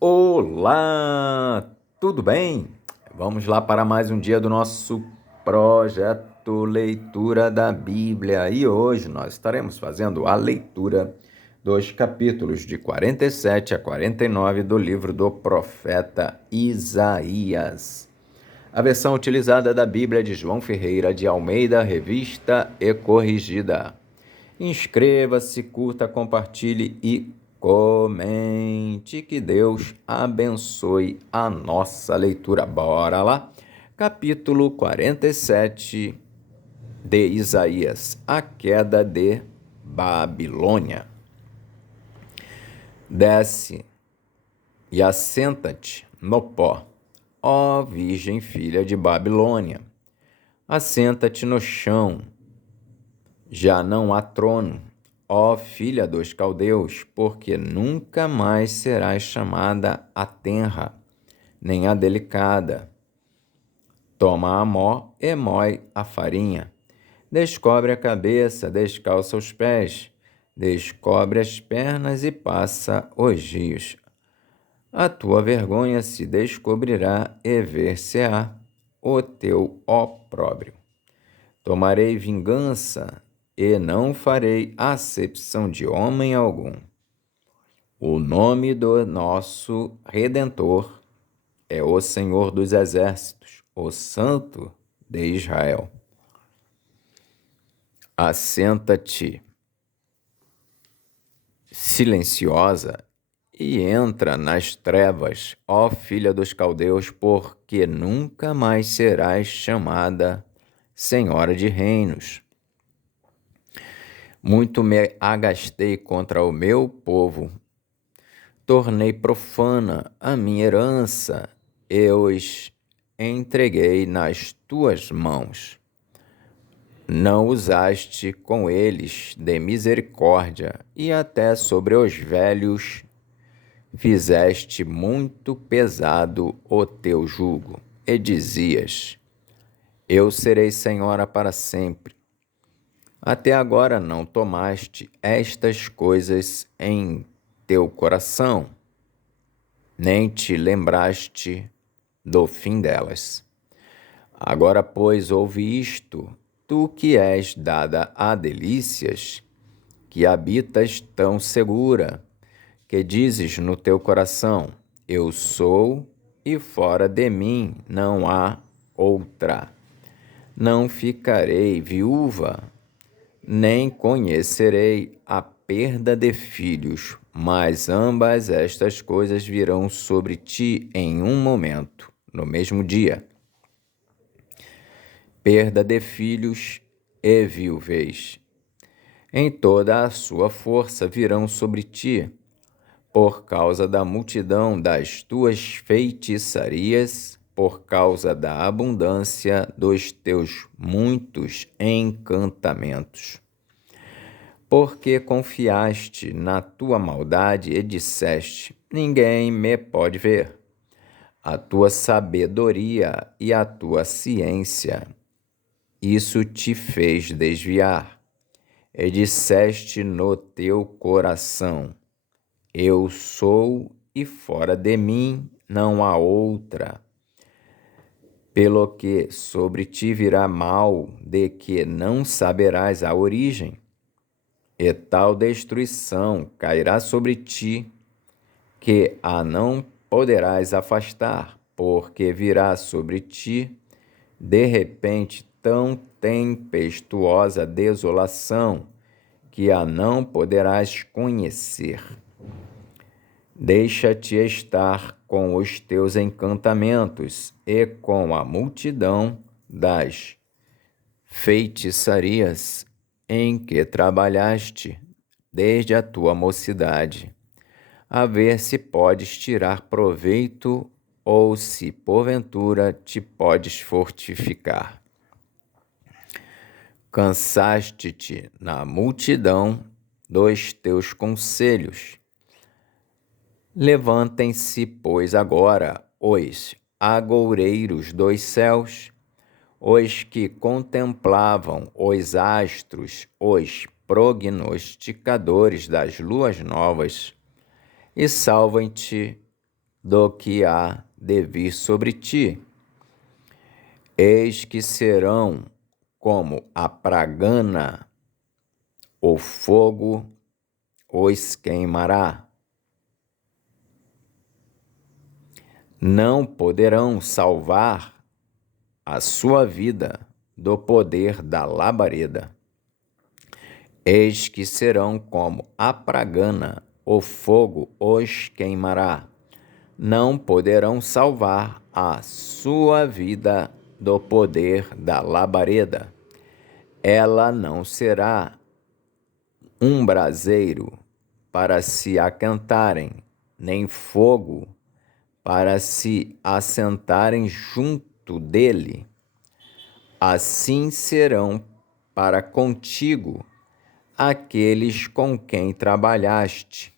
Olá, tudo bem? Vamos lá para mais um dia do nosso projeto Leitura da Bíblia e hoje nós estaremos fazendo a leitura dos capítulos de 47 a 49 do livro do profeta Isaías. A versão utilizada da Bíblia de João Ferreira de Almeida, revista e corrigida. Inscreva-se, curta, compartilhe e comente. Que Deus abençoe a nossa leitura. Bora lá? Capítulo 47 de Isaías, a queda de Babilônia. Desce e assenta-te no pó, ó Virgem filha de Babilônia. Assenta-te no chão, já não há trono, ó filha dos caldeus, porque nunca mais serás chamada a tenra, nem a delicada. Toma a mó e mói a farinha. Descobre a cabeça, descalça os pés, descobre as pernas e passa os rios. A tua vergonha se descobrirá e ver-se-á o teu opróbrio. Tomarei vingança e não farei acepção de homem algum. O nome do nosso Redentor é o Senhor dos Exércitos, o Santo de Israel. Assenta-te, silenciosa, e entra nas trevas, ó filha dos caldeus, porque nunca mais serás chamada Senhora de Reinos. Muito me agastei contra o meu povo, tornei profana a minha herança e os entreguei nas tuas mãos. Não usaste com eles de misericórdia, e até sobre os velhos fizeste muito pesado o teu jugo, e dizias: Eu serei senhora para sempre. Até agora não tomaste estas coisas em teu coração, nem te lembraste do fim delas. Agora, pois, ouve isto, tu que és dada a delícias, que habitas tão segura, que dizes no teu coração: Eu sou, e fora de mim não há outra. Não ficarei viúva, nem conhecerei a perda de filhos, mas ambas estas coisas virão sobre ti em um momento, no mesmo dia. Perda de filhos e viuvez. Em toda a sua força virão sobre ti, por causa da multidão das tuas feitiçarias, por causa da abundância dos teus muitos encantamentos. Porque confiaste na tua maldade e disseste: Ninguém me pode ver. A tua sabedoria e a tua ciência, isso te fez desviar. E disseste no teu coração: Eu sou, e fora de mim não há outra. Pelo que sobre ti virá mal, de que não saberás a origem, e tal destruição cairá sobre ti, que a não poderás afastar, porque virá sobre ti, de repente, tão tempestuosa desolação, que a não poderás conhecer. Deixa-te estar com os teus encantamentos e com a multidão das feitiçarias em que trabalhaste desde a tua mocidade, a ver se podes tirar proveito ou se porventura te podes fortificar. Cansaste-te na multidão dos teus conselhos. Levantem-se, pois, agora os agoureiros dos céus, os que contemplavam os astros, os prognosticadores das luas novas, e salvem-te do que há de vir sobre ti. Eis que serão como a pragana, o fogo os queimará. Não poderão salvar a sua vida do poder da labareda. Eis que serão como a pragana, o fogo os queimará. Não poderão salvar a sua vida do poder da labareda. Ela não será um braseiro para se aquentarem, nem fogo para se assentarem junto dele. Assim serão para contigo aqueles com quem trabalhaste,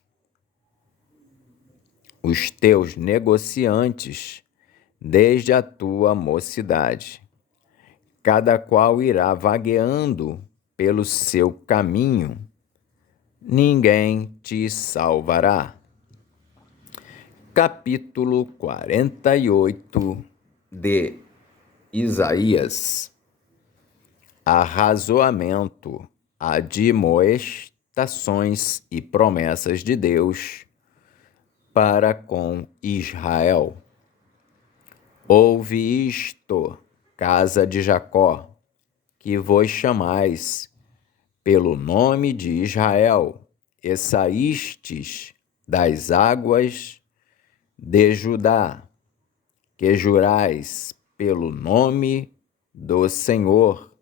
os teus negociantes, desde a tua mocidade. Cada qual irá vagueando pelo seu caminho, ninguém te salvará. Capítulo 48 de Isaías. Arrazoamento, admoestações e promessas de Deus para com Israel. Ouve isto, casa de Jacó, que vos chamais pelo nome de Israel, e saístes das águas de Judá, que jurais pelo nome do Senhor,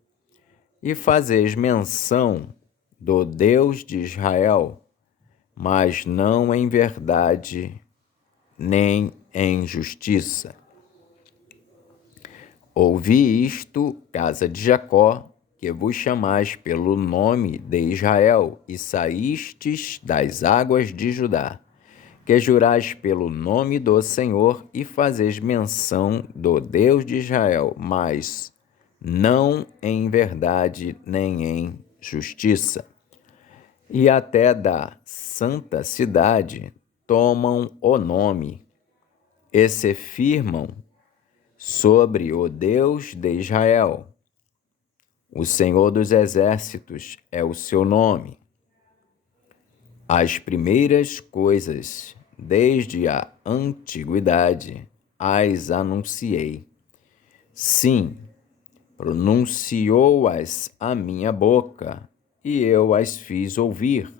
e fazeis menção do Deus de Israel, mas não em verdade, nem em justiça. Ouvi isto, casa de Jacó, que vos chamais pelo nome de Israel, e saístes das águas de Judá, que jurais pelo nome do Senhor, e fazeis menção do Deus de Israel, mas não em verdade nem em justiça. E até da santa cidade tomam o nome, e se firmam sobre o Deus de Israel. O Senhor dos Exércitos é o seu nome. As primeiras coisas, desde a antiguidade, as anunciei. Sim, pronunciou-as a minha boca, e eu as fiz ouvir.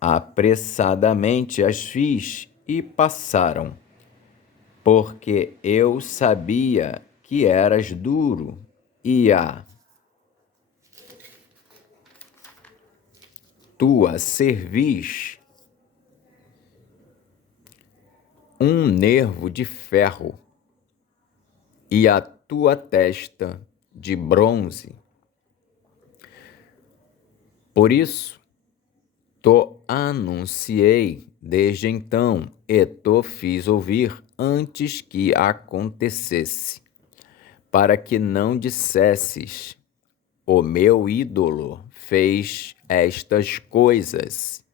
Apressadamente as fiz e passaram, porque eu sabia que eras duro e a tua cerviz um nervo de ferro e a tua testa de bronze. Por isso, to anunciei desde então e to fiz ouvir antes que acontecesse, para que não dissesses: o meu ídolo fez estas coisas,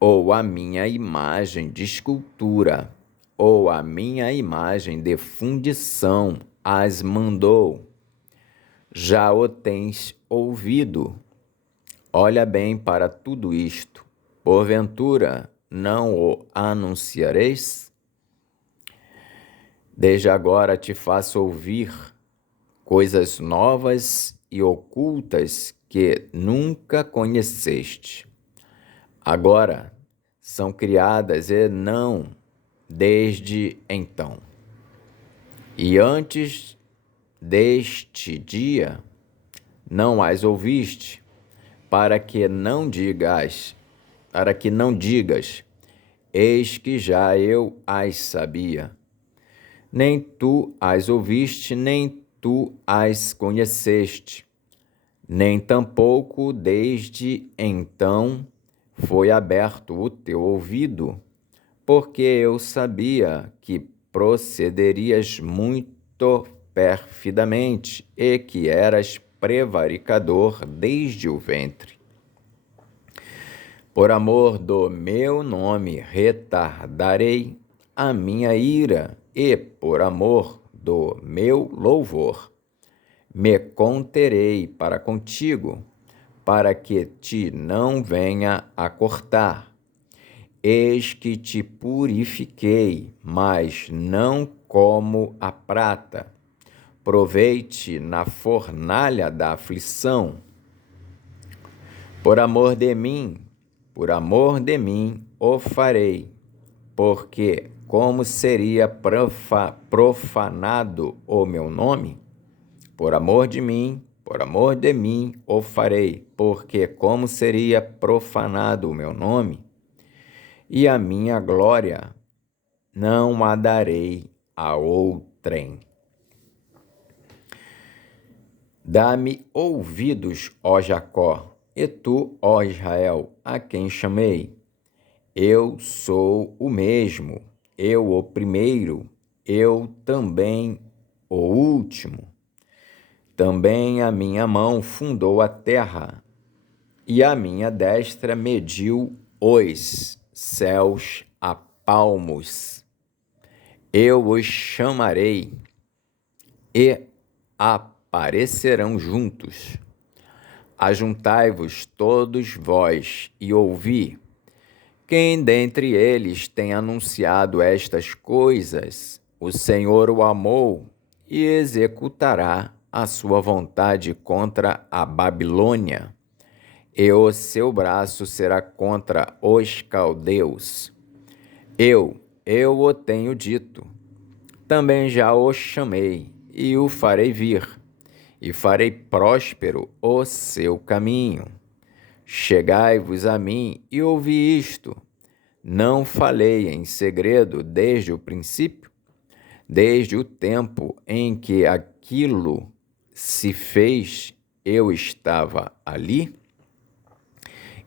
ou a minha imagem de escultura, ou a minha imagem de fundição as mandou. Já o tens ouvido. Olha bem para tudo isto. Porventura não o anunciareis? Desde agora te faço ouvir coisas novas e ocultas que nunca conheceste. Agora são criadas e não desde então. E antes deste dia não as ouviste, para que não digas, eis que já eu as sabia. Nem tu as ouviste, nem tu as conheceste, nem tampouco desde então foi aberto o teu ouvido, porque eu sabia que procederias muito perfidamente e que eras prevaricador desde o ventre. Por amor do meu nome retardarei a minha ira e por amor do meu louvor, me conterei para contigo, para que te não venha a cortar. Eis que te purifiquei, mas não como a prata. Provei-te na fornalha da aflição. Por amor de mim o farei, porque como seria profanado o meu nome? Por amor de mim o farei, porque como seria profanado o meu nome? E a minha glória não a darei a outrem. Dá-me ouvidos, ó Jacó, e tu, ó Israel, a quem chamei. Eu sou o mesmo, eu o primeiro, eu também o último. Também a minha mão fundou a terra, e a minha destra mediu os céus a palmos. Eu os chamarei, e aparecerão juntos. Ajuntai-vos todos vós e ouvi. Quem dentre eles tem anunciado estas coisas? O Senhor o amou e executará a sua vontade contra a Babilônia, e o seu braço será contra os caldeus. Eu o tenho dito. Também já o chamei e o farei vir, e farei próspero o seu caminho. Chegai-vos a mim e ouvi isto. Não falei em segredo desde o princípio, desde o tempo em que aquilo se fez, eu estava ali?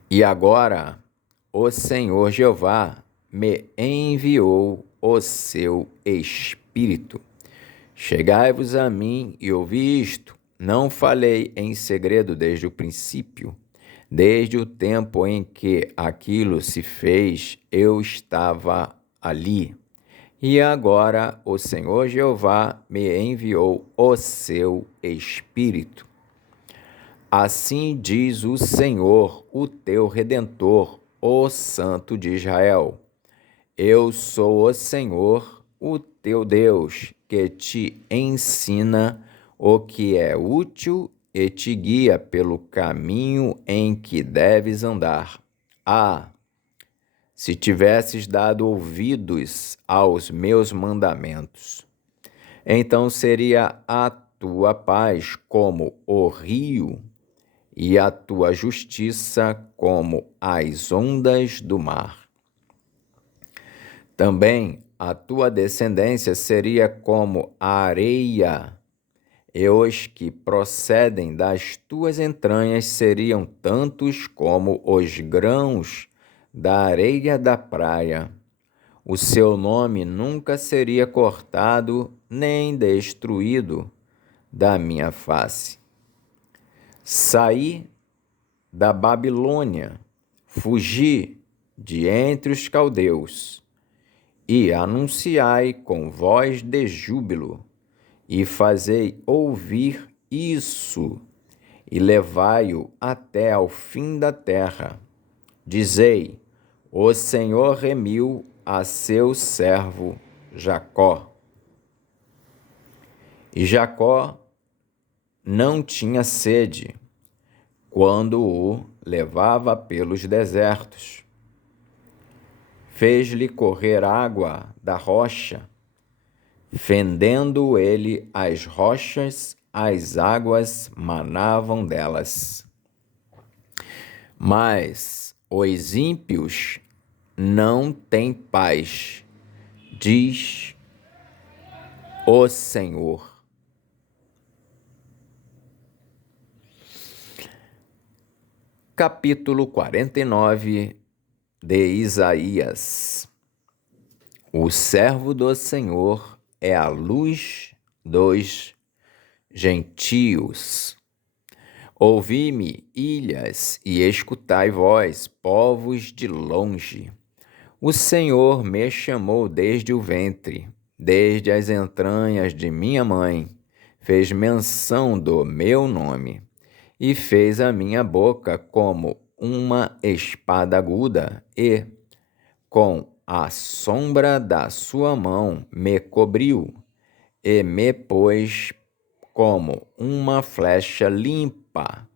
E agora o Senhor Jeová me enviou o seu Espírito. Chegai-vos a mim e ouvi isto. Não falei em segredo desde o princípio, desde o tempo em que aquilo se fez, eu estava ali. E agora o Senhor Jeová me enviou o seu Espírito. Assim diz o Senhor, o teu Redentor, o Santo de Israel. Eu sou o Senhor, o teu Deus, que te ensina o que é útil e te guia pelo caminho em que deves andar. Se tivesses dado ouvidos aos meus mandamentos, então seria a tua paz como o rio e a tua justiça como as ondas do mar. Também a tua descendência seria como a areia, e os que procedem das tuas entranhas seriam tantos como os grãos da areia da praia. O seu nome nunca seria cortado nem destruído da minha face. Saí da Babilônia, fugi de entre os caldeus, e anunciai com voz de júbilo, e fazei ouvir isso, e levai-o até ao fim da terra. Dizei: o Senhor remiu a seu servo Jacó. E Jacó não tinha sede quando o levava pelos desertos. Fez-lhe correr água da rocha, fendendo ele as rochas, as águas manavam delas. Mas os ímpios não têm paz, diz o Senhor. Capítulo 49 de Isaías. O servo do Senhor é a luz dos gentios. Ouvi-me, ilhas, e escutai vós, povos de longe. O Senhor me chamou desde o ventre, desde as entranhas de minha mãe, fez menção do meu nome e fez a minha boca como uma espada aguda e, com a sombra da sua mão, me cobriu e me pôs como uma flecha limpa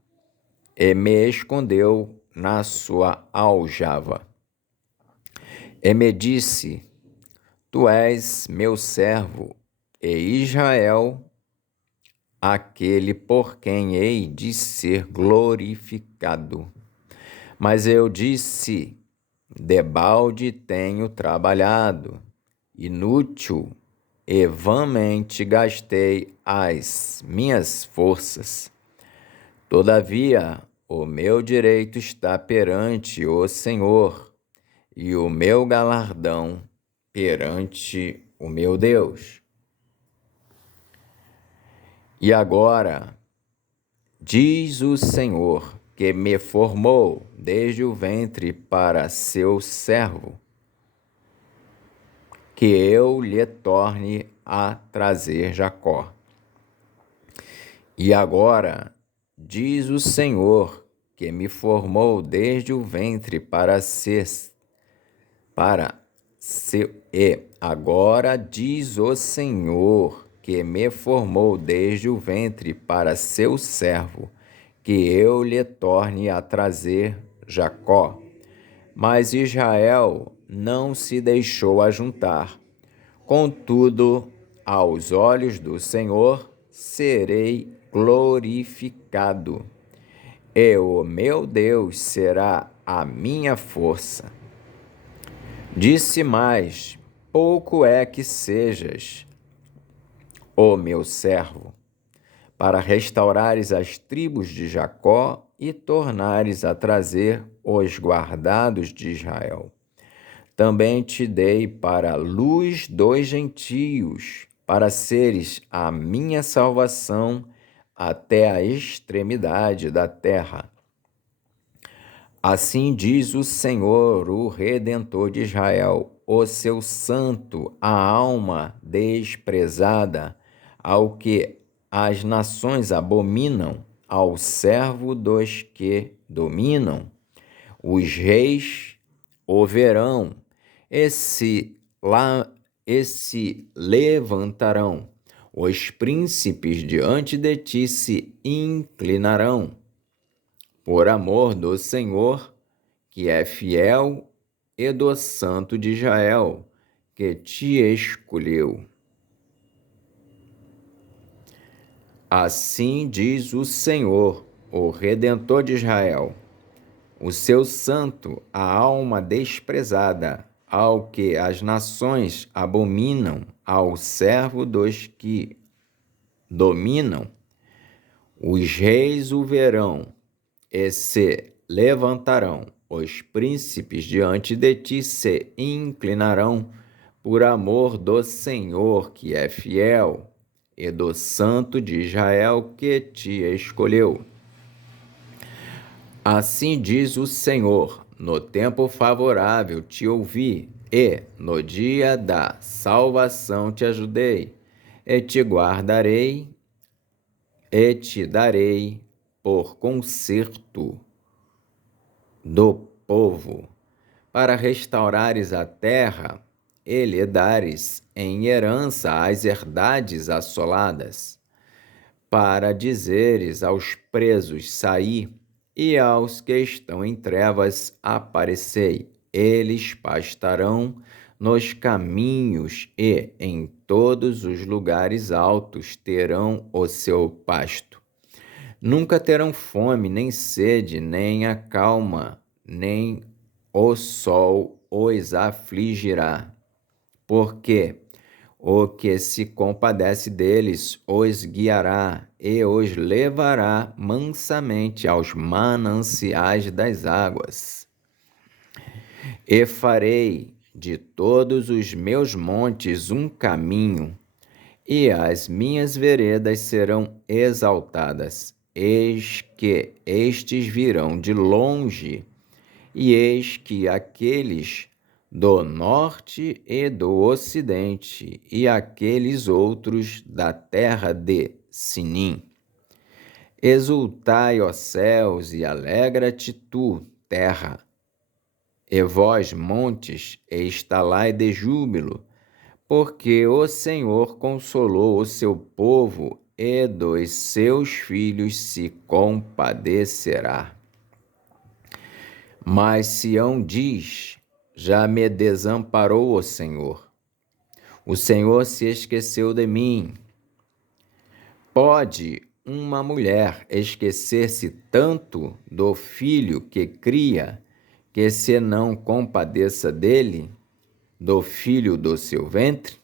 e me escondeu na sua aljava. E me disse: Tu és meu servo, e Israel, aquele por quem hei de ser glorificado. Mas eu disse: Debalde tenho trabalhado, inútil e vãmente gastei as minhas forças. Todavia, o meu direito está perante o Senhor, e o meu galardão perante o meu Deus. E agora, diz o Senhor, que me formou desde o ventre para seu servo, que eu lhe torne a trazer Jacó. E agora, diz o Senhor, que me formou desde o ventre e agora diz o Senhor, que me formou desde o ventre para seu servo, que eu lhe torne a trazer Jacó. Mas Israel não se deixou ajuntar. Contudo, aos olhos do Senhor serei glorificado, e o meu Deus será a minha força. Disse mais: pouco é que sejas, ó meu servo, para restaurares as tribos de Jacó e tornares a trazer os guardados de Israel. Também te dei para luz dos gentios, para seres a minha salvação até a extremidade da terra. Assim diz o Senhor, o Redentor de Israel, o seu santo, a alma desprezada, ao que as nações abominam, ao servo dos que dominam. Os reis o verão e se levantarão. Os príncipes diante de ti se inclinarão. Por amor do Senhor, que é fiel, e do Santo de Israel, que te escolheu. Assim diz o Senhor, o Redentor de Israel, o seu santo, a alma desprezada, ao que as nações abominam, ao servo dos que dominam. Os reis o verão e se levantarão, os príncipes diante de ti se inclinarão, por amor do Senhor, que é fiel, e do Santo de Israel, que te escolheu. Assim diz o Senhor: no tempo favorável te ouvi, e no dia da salvação te ajudei, e te guardarei, e te darei por concerto do povo, para restaurares a terra e lhe dares em herança as herdades assoladas, para dizeres aos presos: saí, e aos que estão em trevas aparecei. Eles pastarão nos caminhos e em todos os lugares altos terão o seu pasto. Nunca terão fome, nem sede, nem a calma, nem o sol os afligirá. Porque o que se compadece deles os guiará e os levará mansamente aos mananciais das águas. E farei de todos os meus montes um caminho, e as minhas veredas serão exaltadas. Eis que estes virão de longe, e eis que aqueles do norte e do ocidente, e aqueles outros da terra de Sinim. Exultai, ó céus, e alegra-te tu, terra, e vós, montes, estalai de júbilo, porque o Senhor consolou o seu povo e dos seus filhos se compadecerá. Mas Sião diz: já me desamparou o Senhor. O Senhor se esqueceu de mim. Pode uma mulher esquecer-se tanto do filho que cria, que se não compadeça dele, do filho do seu ventre?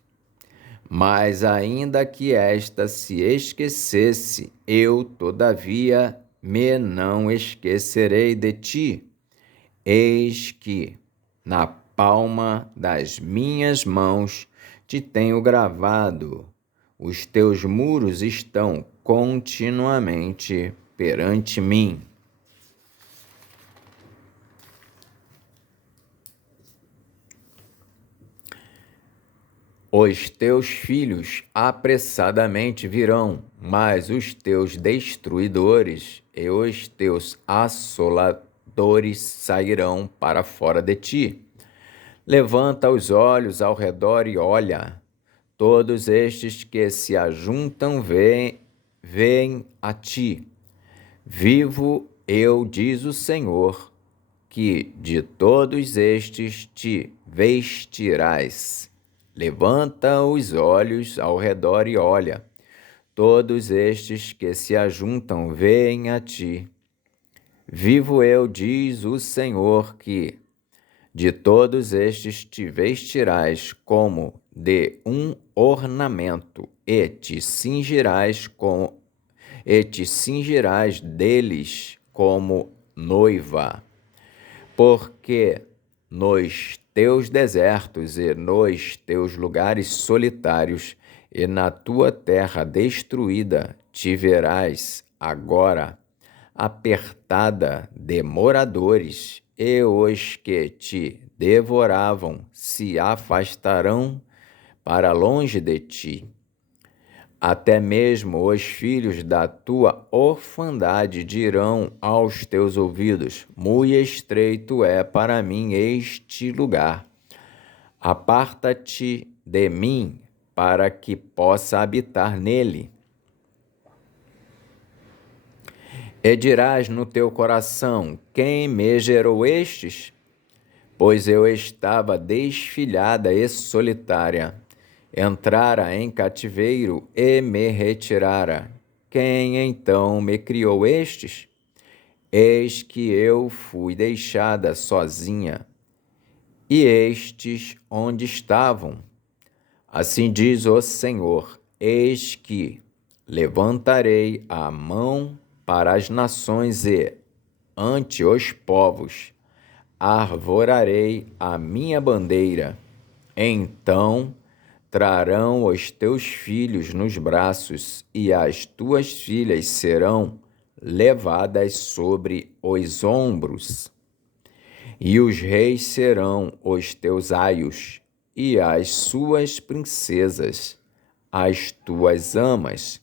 Mas ainda que esta se esquecesse, eu, todavia, me não esquecerei de ti. Eis que, na palma das minhas mãos, te tenho gravado. Os teus muros estão continuamente perante mim. Os teus filhos apressadamente virão, mas os teus destruidores e os teus assoladores sairão para fora de ti. Levanta os olhos ao redor e olha. Todos estes que se ajuntam vêm a ti. Vivo eu, diz o Senhor, que de todos estes te vestirás. Levanta os olhos ao redor e olha. Todos estes que se ajuntam vêm a ti. Vivo eu, diz o Senhor, que de todos estes te vestirás como de um ornamento, e te cingirás deles como noiva. Porque nos teus desertos e nos teus lugares solitários e na tua terra destruída te verás agora apertada de moradores, e os que te devoravam se afastarão para longe de ti. Até mesmo os filhos da tua orfandade dirão aos teus ouvidos: muito estreito é para mim este lugar. Aparta-te de mim, para que possa habitar nele. E dirás no teu coração: quem me gerou estes? Pois eu estava desfilhada e solitária. Entrara em cativeiro e me retirara. Quem então me criou estes? Eis que eu fui deixada sozinha. E estes onde estavam? Assim diz o Senhor: eis que levantarei a mão para as nações e, ante os povos, arvorarei a minha bandeira. Então trarão os teus filhos nos braços, e as tuas filhas serão levadas sobre os ombros. E os reis serão os teus aios, e as suas princesas, as tuas amas.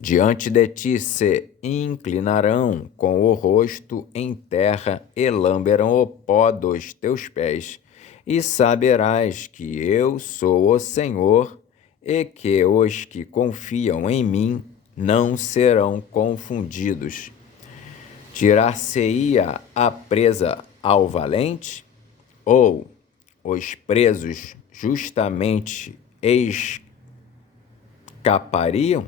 Diante de ti se inclinarão com o rosto em terra e lamberão o pó dos teus pés, e saberás que eu sou o Senhor, e que os que confiam em mim não serão confundidos. Tirar-se-ia a presa ao valente? Ou os presos justamente escapariam?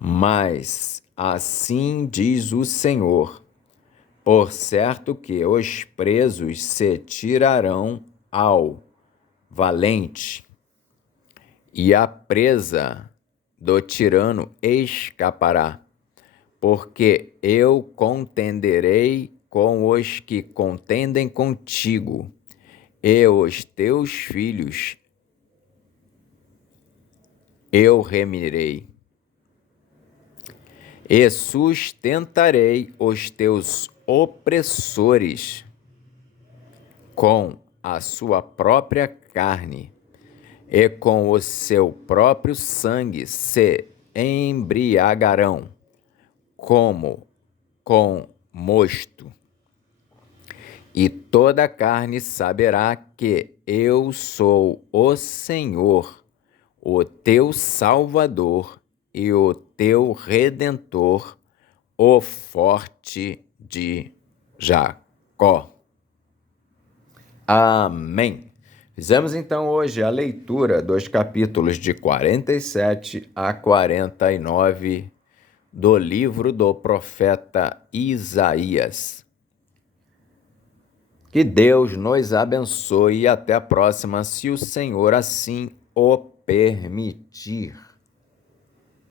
Mas assim diz o Senhor: por certo que os presos se tirarão ao valente, e a presa do tirano escapará, porque eu contenderei com os que contendem contigo, e os teus filhos eu remirei. E sustentarei os teus opressores, com a sua própria carne e com o seu próprio sangue se embriagarão, como com mosto. E toda a carne saberá que eu sou o Senhor, o teu Salvador e o teu Redentor, o forte de Jacó. Amém. Fizemos então hoje a leitura dos capítulos de 47 a 49 do livro do profeta Isaías. Que Deus nos abençoe e até a próxima, se o Senhor assim o permitir.